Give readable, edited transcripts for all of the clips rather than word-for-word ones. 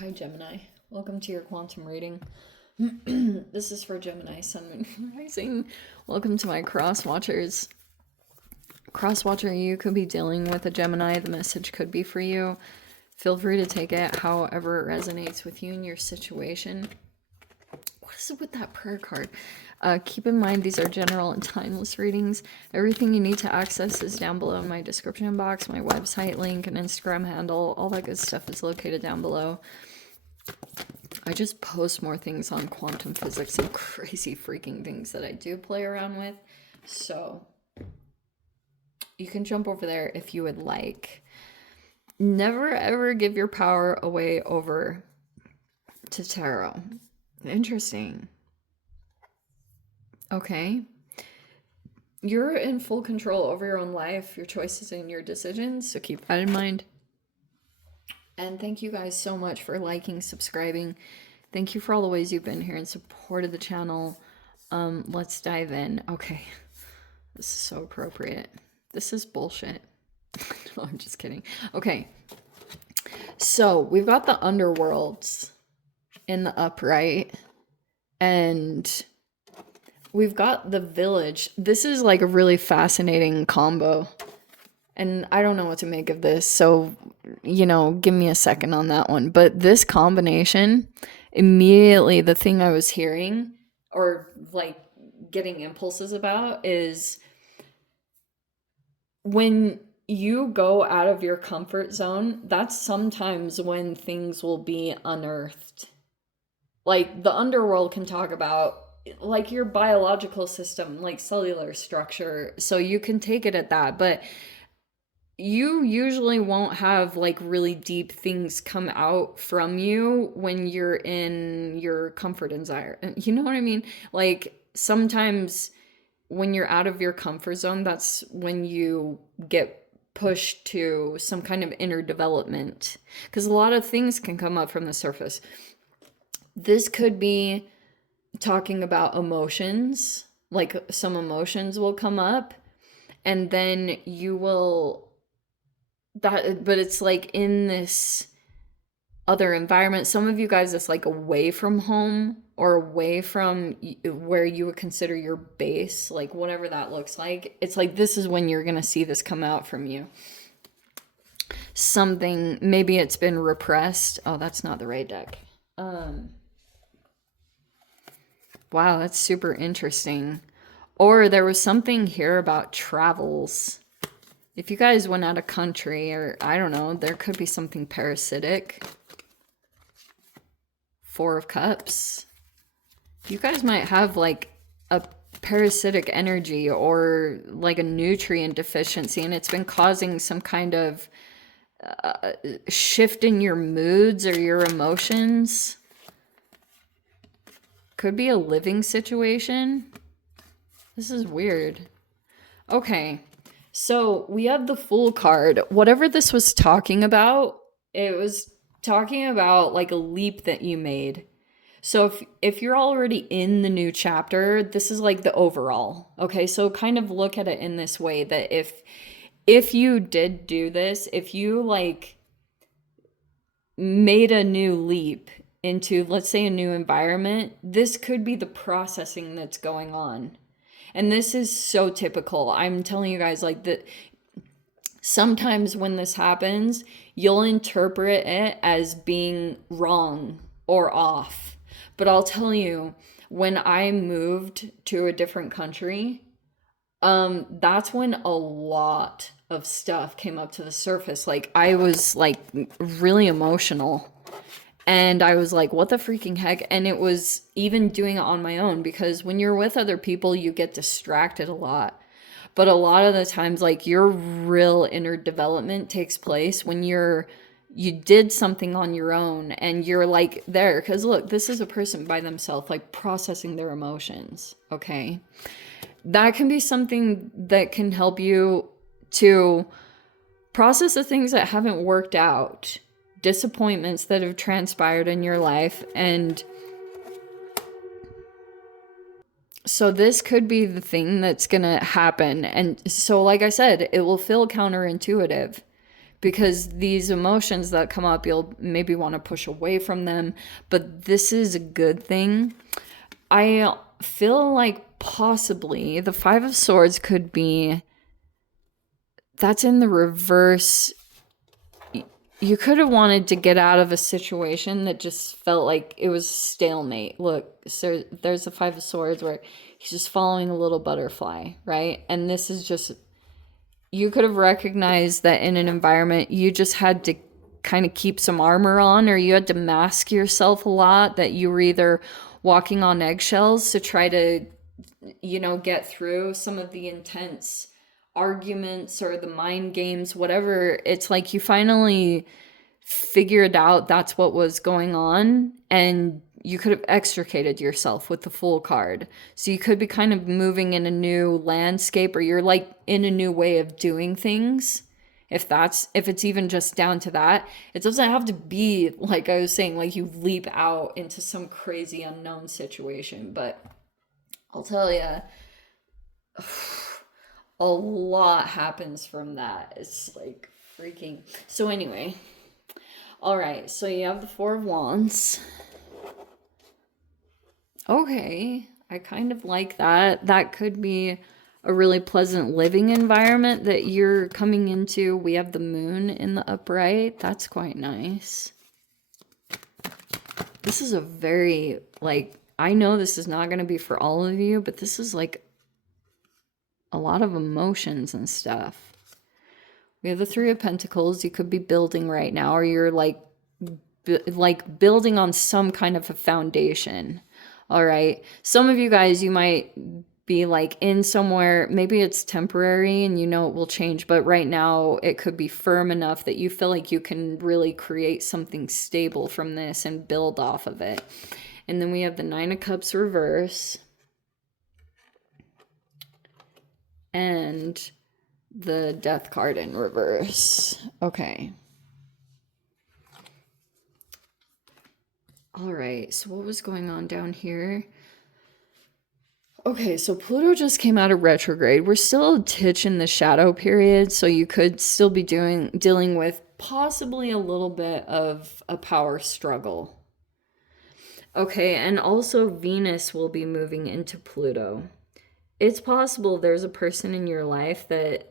Hi, Gemini. Welcome to your quantum reading. This is for Gemini, Sun, Moon, Rising. Welcome to my cross watchers. Cross watcher, you could be dealing with a Gemini. The message could be for you. Feel free to take it however it resonates with you and your situation. What is it with that prayer card? Keep in mind, these are general and timeless readings. Everything you need to access is down below in my description box. My website link and Instagram handle, all that good stuff is located down below. I just post more things on quantum physics and crazy freaking things that I do play around with. So you can jump over there if you would like. Never ever give your power away over to tarot. Interesting. Okay. You're in full control over your own life, your choices, and your decisions. So keep that in mind. And thank you guys so much for liking, subscribing. Thank you for all the ways you've been here and supported the channel. Let's dive in. Okay. This is so appropriate. This is bullshit. No, I'm just kidding. Okay. So we've got the underworlds in the upright. And we've got the village. This is like a really fascinating combo. And I don't know what to make of this. So, you know, give me a second on that one. But this combination, immediately the thing I was hearing or like getting impulses about is when you go out of your comfort zone, that's sometimes when things will be unearthed. Like the underworld can talk about like your biological system, like cellular structure. So you can take it at that. But you usually won't have like really deep things come out from you when you're in your comfort environment. You know what I mean? Like sometimes when you're out of your comfort zone, that's when you get pushed to some kind of inner development. Because a lot of things can come up from the surface. This could be talking about emotions, like some emotions will come up, and then you will but it's like in this other environment. Some of you guys, it's like away from home or away from where you would consider your base, like whatever that looks like. It's like this is when you're gonna see this come out from you. Something, maybe it's been repressed. Oh, that's not the right deck. Wow, that's super interesting. Or there was something here about travels. If you guys went out of country, or I don't know, there could be something parasitic. Four of Cups. You guys might have like a parasitic energy or like a nutrient deficiency, and it's been causing some kind of shift in your moods or your emotions. Could be a living situation. This is weird. Okay. So we have the Fool card. Whatever this was talking about, it was talking about like a leap that you made. So if you're already in the new chapter, this is like the overall. Okay, so kind of look at it in this way, that if you did do this, if you like made a new leap into, let's say, a new environment, this could be the processing that's going on. And this is so typical. I'm telling you guys, like, that sometimes when this happens, you'll interpret it as being wrong or off. But I'll tell you, when I moved to a different country, that's when a lot of stuff came up to the surface. Like, I was like really emotional. And I was like, what the freaking heck? And it was even doing it on my own, because when you're with other people, you get distracted a lot. But a lot of the times, like, your real inner development takes place when you did something on your own and you're like there. Because look, this is a person by themselves, like processing their emotions. Okay. That can be something that can help you to process the things that haven't worked out, disappointments that have transpired in your life. And so this could be the thing that's gonna happen. And so, like I said, it will feel counterintuitive because these emotions that come up, you'll maybe want to push away from them, but this is a good thing. I feel like possibly the Five of Swords could be, that's in the reverse. You could have wanted to get out of a situation that just felt like it was stalemate. Look, so there's the Five of Swords where he's just following a little butterfly, right? And this is just, you could have recognized that in an environment you just had to kind of keep some armor on, or you had to mask yourself a lot, that you were either walking on eggshells to try to, get through some of the intense arguments or the mind games, whatever. It's like you finally figured out that's what was going on, and you could have extricated yourself with the Fool card. So you could be kind of moving in a new landscape, or you're like in a new way of doing things. If it's even just down to that, it doesn't have to be like I was saying, like you leap out into some crazy unknown situation. But I'll tell you, a lot happens from that. It's like freaking. So anyway, all right. So you have the Four of Wands. Okay, I kind of like that. That could be a really pleasant living environment that you're coming into. We have the Moon in the upright. That's quite nice. This is a very, like, I know this is not going to be for all of you, but this is like a lot of emotions and stuff. We have the Three of Pentacles. You could be building right now, or you're like building on some kind of a foundation. All right. Some of you guys, you might be like in somewhere, maybe it's temporary and it will change, but right now it could be firm enough that you feel like you can really create something stable from this and build off of it. And then we have the Nine of Cups reverse and the Death card in reverse. Okay. All right, so what was going on down here? Okay, so Pluto just came out of retrograde. We're still a titch in the shadow period, so you could still be dealing with possibly a little bit of a power struggle. Okay, and also Venus will be moving into Pluto. It's possible there's a person in your life that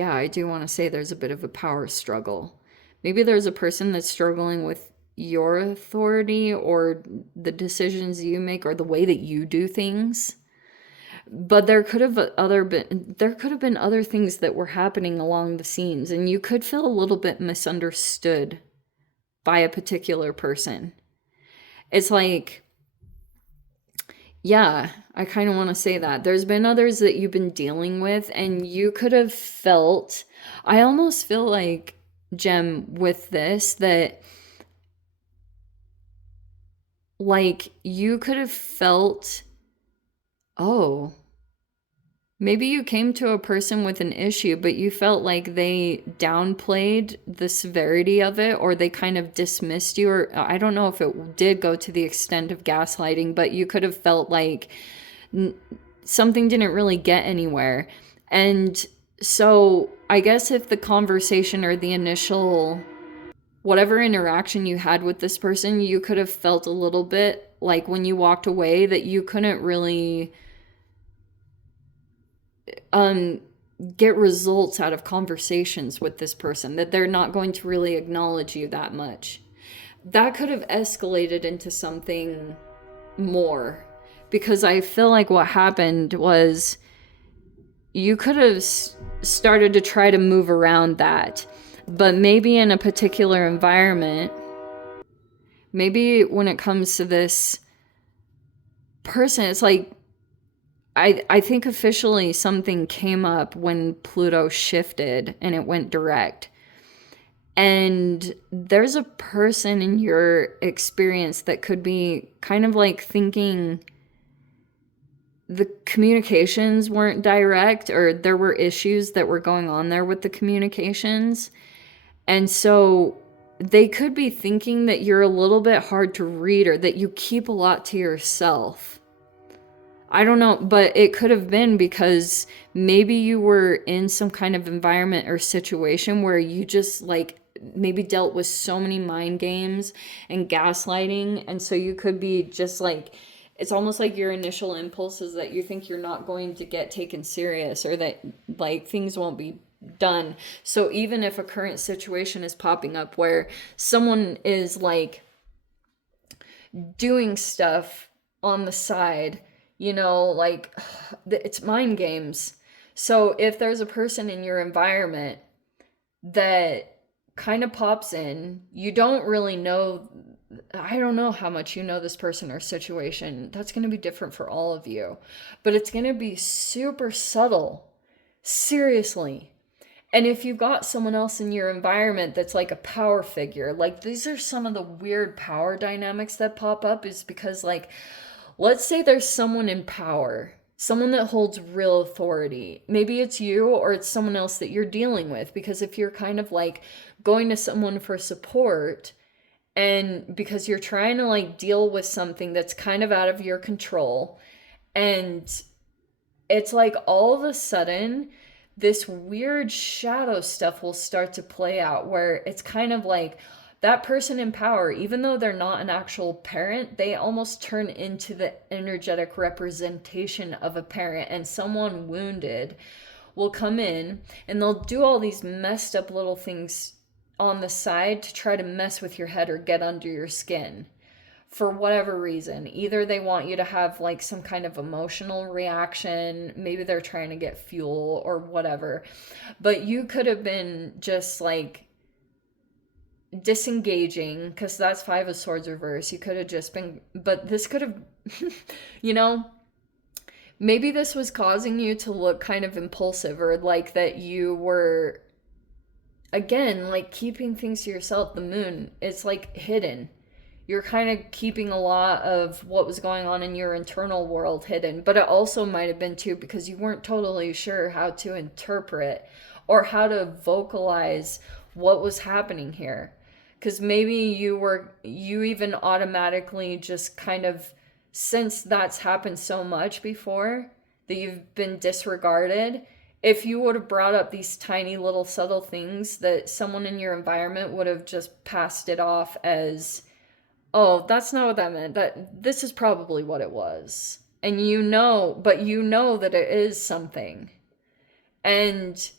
I do want to say there's a bit of a power struggle. Maybe there's a person that's struggling with your authority or the decisions you make or the way that you do things. But there could have been other things that were happening along the scenes, and you could feel a little bit misunderstood by a particular person. It's like, yeah, I kind of want to say that. There's been others that you've been dealing with, and you could have felt, I almost feel like, Gem, with this, that like you could have felt, oh, maybe you came to a person with an issue, but you felt like they downplayed the severity of it, or they kind of dismissed you, or I don't know if it did go to the extent of gaslighting, but you could have felt like something didn't really get anywhere. And so I guess if the conversation or the initial whatever interaction you had with this person, you could have felt a little bit like when you walked away that you couldn't really get results out of conversations with this person, that they're not going to really acknowledge you that much. That could have escalated into something more, because I feel like what happened was you could have started to try to move around that. But maybe in a particular environment, maybe when it comes to this person, it's like, I think officially something came up when Pluto shifted and it went direct. And there's a person in your experience that could be kind of like thinking the communications weren't direct, or there were issues that were going on there with the communications. And so they could be thinking that you're a little bit hard to read, or that you keep a lot to yourself. I don't know, but it could have been because maybe you were in some kind of environment or situation where you just like maybe dealt with so many mind games and gaslighting. And so you could be just like, it's almost like your initial impulse is that you think you're not going to get taken serious or that like things won't be done. So even if a current situation is popping up where someone is like doing stuff on the side, you know, like it's mind games. So if there's a person in your environment that kind of pops in, you don't really know, I don't know how much you know this person or situation. That's going to be different for all of you, but it's going to be super subtle. Seriously. And if you've got someone else in your environment that's like a power figure, like these are some of the weird power dynamics that pop up, is because like, let's say there's someone in power, someone that holds real authority. Maybe it's you or it's someone else that you're dealing with, because if you're kind of like going to someone for support and because you're trying to like deal with something that's kind of out of your control, and it's like all of a sudden this weird shadow stuff will start to play out where it's kind of like that person in power, even though they're not an actual parent, they almost turn into the energetic representation of a parent, and someone wounded will come in and they'll do all these messed up little things on the side to try to mess with your head or get under your skin for whatever reason. Either they want you to have like some kind of emotional reaction, maybe they're trying to get fuel or whatever. But you could have been just like disengaging, because that's Five of Swords reverse. You could have just been, but this could have, you know, maybe this was causing you to look kind of impulsive, or like that you were, again, like keeping things to yourself. The moon, it's like hidden. You're kind of keeping a lot of what was going on in your internal world hidden, but it also might have been too because you weren't totally sure how to interpret or how to vocalize what was happening here. Because maybe you even automatically just kind of, since that's happened so much before that you've been disregarded, if you would have brought up these tiny little subtle things, that someone in your environment would have just passed it off as, oh, that's not what that meant. That this is probably what it was. And you know, but you know that it is something. And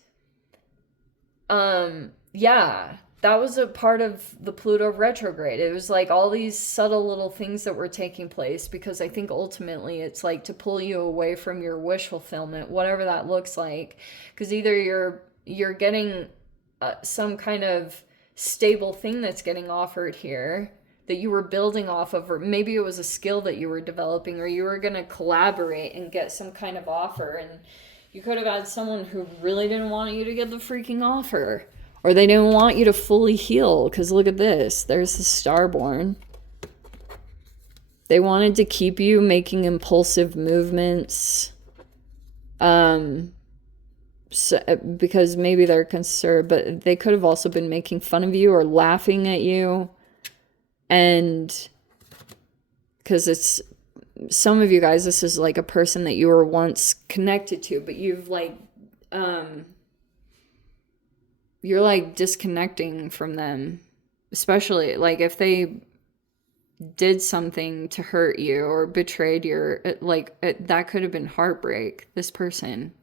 yeah, that was a part of the Pluto retrograde. It was like all these subtle little things that were taking place, because I think ultimately it's like to pull you away from your wish fulfillment, whatever that looks like. Because either you're getting some kind of stable thing that's getting offered here that you were building off of, or maybe it was a skill that you were developing, or you were going to collaborate and get some kind of offer, and you could have had someone who really didn't want you to get the freaking offer, or they didn't want you to fully heal, because look at this, there's the Starborn. They wanted to keep you making impulsive movements, so, because maybe they're concerned, but they could have also been making fun of you or laughing at you. And because it's some of you guys, this is like a person that you were once connected to, but you've like you're like disconnecting from them, especially like if they did something to hurt you or betrayed your, like that could have been heartbreak. This person,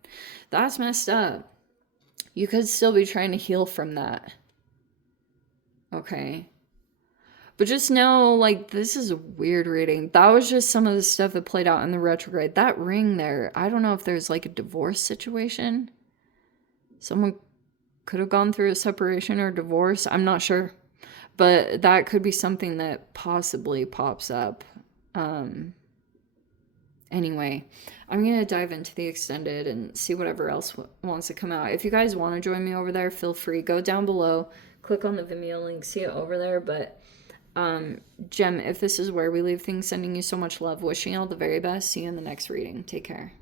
that's messed up. You could still be trying to heal from that. Okay. But just know, like, this is a weird reading. That was just some of the stuff that played out in the retrograde. That ring there, I don't know if there's like a divorce situation. Someone could have gone through a separation or divorce. I'm not sure. But that could be something that possibly pops up. Anyway, I'm going to dive into the extended and see whatever else wants to come out. If you guys want to join me over there, feel free. Go down below. Click on the Vimeo link. See it over there. But Gem, if this is where we leave things, sending you so much love, wishing you all the very best. See you in the next reading. Take care.